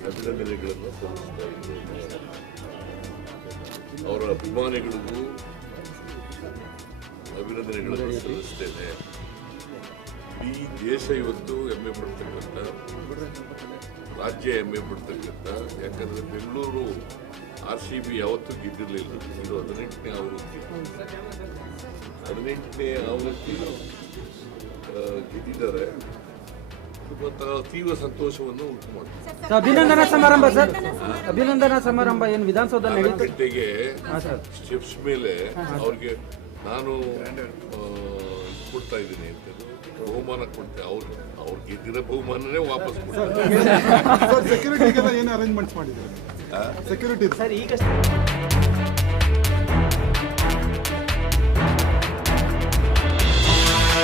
ತೋರಿಸ್ತಾ ಇದ್ದೇನೆ. ಅವರ ಅಭಿಮಾನಿಗಳಿಗೂ ಅಭಿನಂದನೆಗಳನ್ನು ಸಲ್ಲಿಸ್ತೇನೆ. ಇಡೀ ದೇಶ ಇವತ್ತು ಹೆಮ್ಮೆ ಪಡ್ತಕ್ಕಂಥ, ರಾಜ್ಯ ಹೆಮ್ಮೆ ಪಡ್ತಕ್ಕಂಥ, ಯಾಕಂದ್ರೆ ಬೆಂಗಳೂರು ಆರ್ ಸಿ ಬಿ ಯಾವತ್ತೂ ಗೆದ್ದಿರಲಿಲ್ಲ. ಇದು ಹದಿನೆಂಟನೇ ಆವೃತ್ತಿ. ಹದಿನೆಂಟನೇ ಆವೃತ್ತಿ ಗೆದ್ದಿದ್ದಾರೆ. ತೀವ್ರ ಸಂತೋಷವನ್ನು ಉಂಟು ಮಾಡ್ತಾರೆ ಸರ್, ಅಭಿನಂದನಾ ಸಮಾರಂಭ ಸರ್. ಅಭಿನಂದನಾ ಸಮಾರಂಭ. ಏನು ವಿಧಾನಸೌಧ ನಾಲ್ಕು ನಡೀತು ಗಂಟೆಗೆ ಸರ್. ಸ್ಟೆಪ್ಸ್ ಮೇಲೆ ಅವ್ರಿಗೆ ನಾನು ಕೊಡ್ತಾ ಇದ್ದೀನಿ ಅಂತ ಬಹುಮಾನ ಕೊಡ್ತೆ ಅವ್ರು. ಅವ್ರು ಗೆದ್ದಿರೋ ಬಹುಮಾನನೇ ವಾಪಸ್ ಕೊಡ್ತಾರೆ. ಸರ್ ಸೆಕ್ಯೂರಿಟಿಗೆಲ್ಲ ಏನು ಅರೇಂಜ್ಮೆಂಟ್ಸ್ ಮಾಡಿದ್ದಾರೆ ಸೆಕ್ಯೂರಿಟಿ ಸರ್ ಈಗ